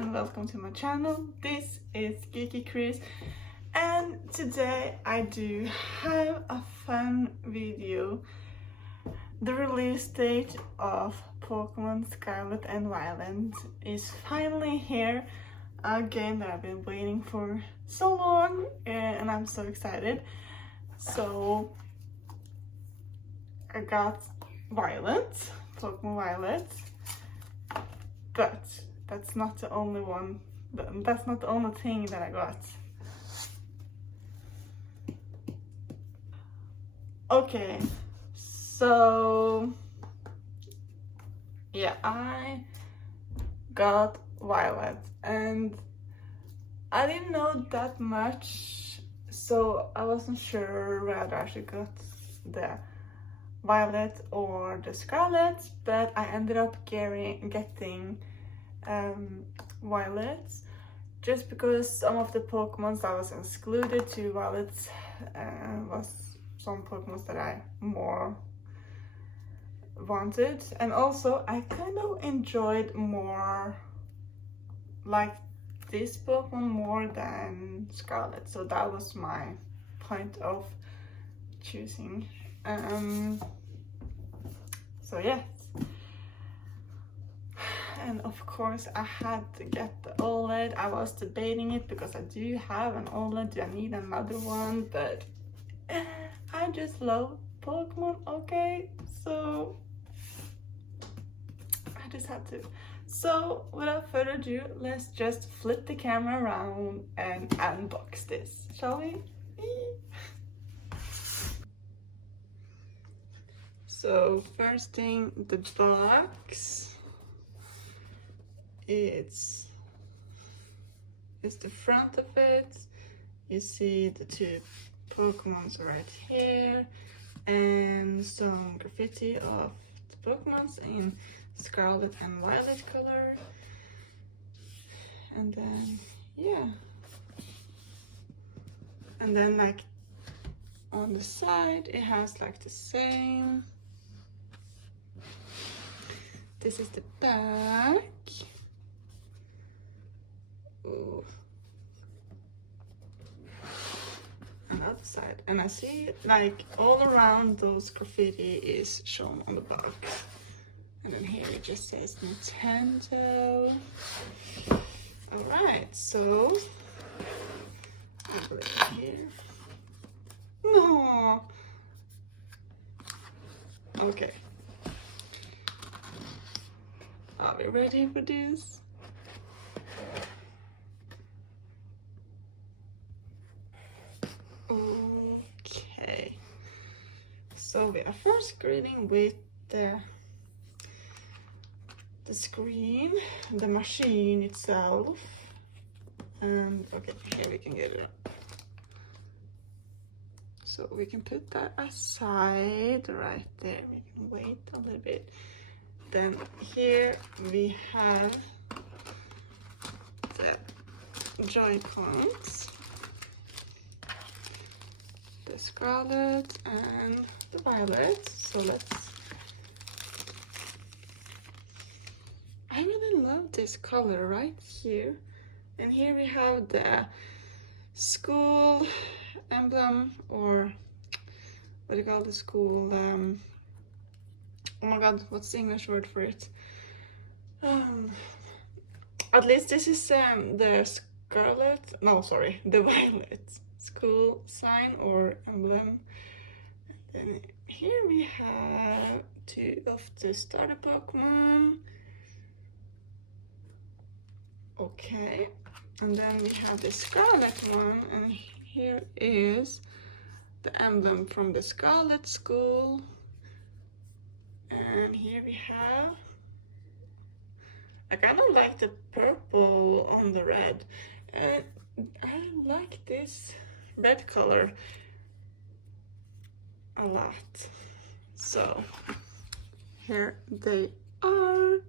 and welcome to my channel. This is Geeky Chris, and today I do have a fun video. The release date of Pokemon Scarlet and Violet is finally here, a game that I've been waiting for so long, and I'm so excited. So I got Pokemon Violet, but that's not the only one. That's not the only thing that I got. Okay, so yeah, I got Violet, and I didn't know that much, so I wasn't sure whether I should get the Violet or the Scarlet, but I ended up getting Violet, just because some of the Pokemons that was excluded to Violet was some Pokemons that I more wanted, and also I kind of enjoyed more like this Pokemon more than Scarlet, so that was my point of choosing. So yes, and of course I had to get the OLED. I was debating it because I do have an OLED. Do I need another one? But I just love Pokemon, okay? So I just had to. So without further ado, let's just flip the camera around and unbox this, shall we? So first thing, the box. It's the front of it. You see the two Pokemons right here, and some graffiti of the Pokemons in Scarlet and Violet color. And then yeah, and then like on the side it has like the same. This is the back. Ooh. Another side, and I see like all around those graffiti is shown on the box, and then here it just says Nintendo. All right, so I put it here. No. Okay. Are we ready for this? Okay. So we are first greeting with the screen, the machine itself, and okay, here we can get it up. So we can put that aside right there. We can wait a little bit. Then here we have the Joy-Cons, the Scarlet and the Violet. So I really love this color right here. And here we have the school emblem, or what do you call the school? Oh my god, what's the English word for it? At least this is the Scarlet, no sorry, the Violet school sign or emblem. And then here we have two of the starter Pokemon. Okay, and then we have the Scarlet one, and here is the emblem from the Scarlet school. And here we have, I kind of like the purple on the red, and I like this red color a lot. So here they are.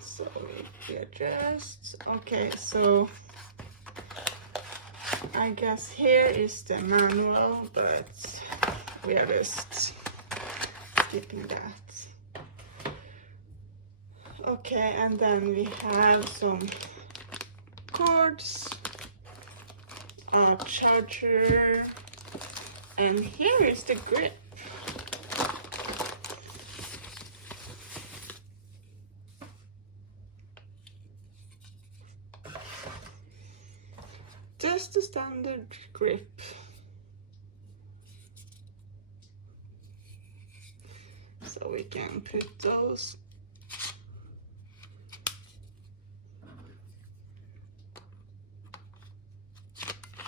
So we adjust. Okay, so I guess here is the manual, but we are just skipping that. Okay, and then we have some cords, a charger, and here is the grip. Just a standard grip. So we can put those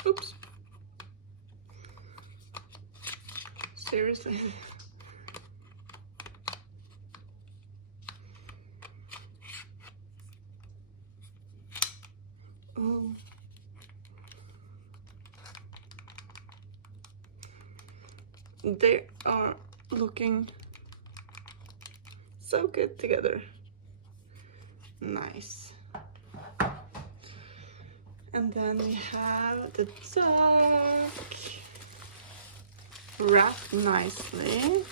oops. Seriously. Oh. They are looking so good together. Nice. And then we have the duck wrapped nicely.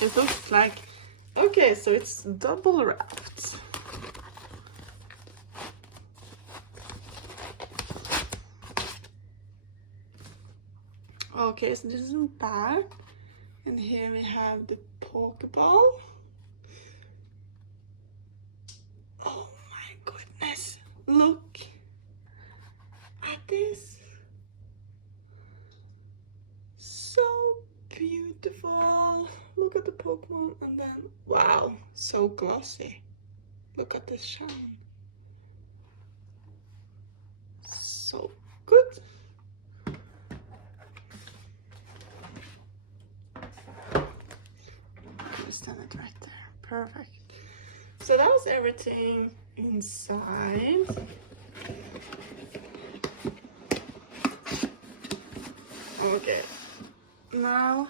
It looks like, okay, so it's double wrapped. Okay, so this is back, and here we have the Pokeball. Oh my goodness, look at this. So beautiful. Look at the Pokemon, and then, wow, so glossy. Look at this shine. So good. Stand it right there. Perfect. So that was everything inside. Okay. Now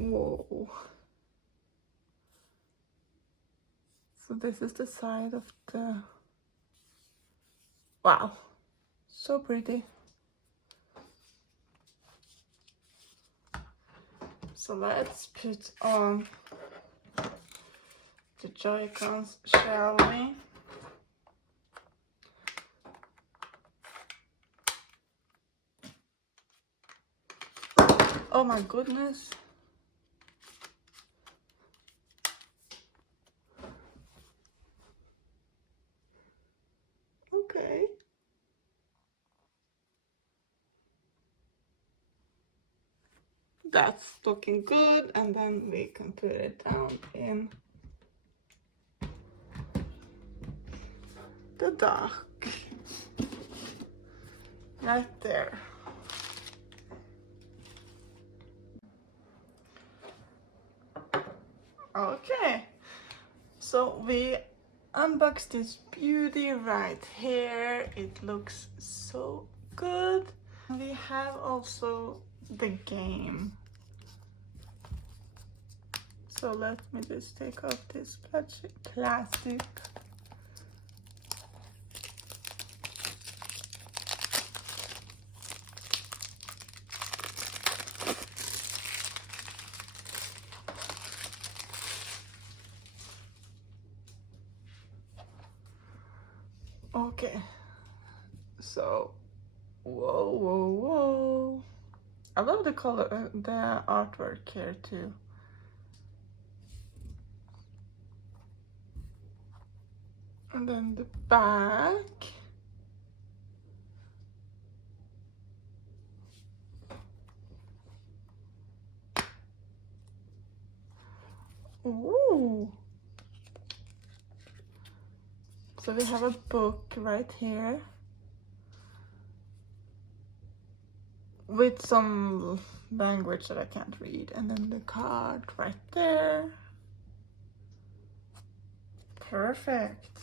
whoa. So this is the side of the, wow, so pretty. So let's put on the Joy-Cons, shall we? Oh my goodness. Okay. That's looking good, and then we can put it down in the dock. Right there. Okay, so we unboxed this beauty right here. It looks so good. We have also the game. So let me just take off this plastic. Okay, so whoa, whoa, whoa. I love the color, the artwork here too. And then the back. Ooh. So we have a book right here with some language that I can't read, and then the card right there. Perfect.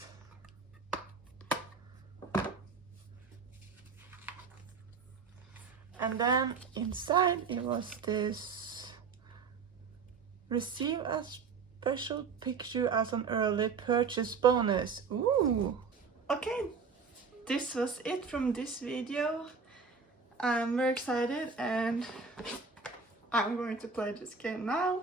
And then inside it was this: receive a special picture as an early purchase bonus. Ooh! Okay, this was it from this video. I'm very excited and I'm going to play this game now.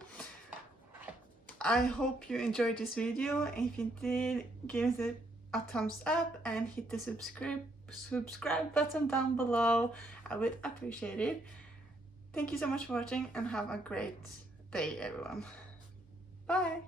I hope you enjoyed this video. If you did, give it a thumbs up and hit the subscribe button down below. I would appreciate it. Thank you so much for watching and have a great day, everyone. Bye!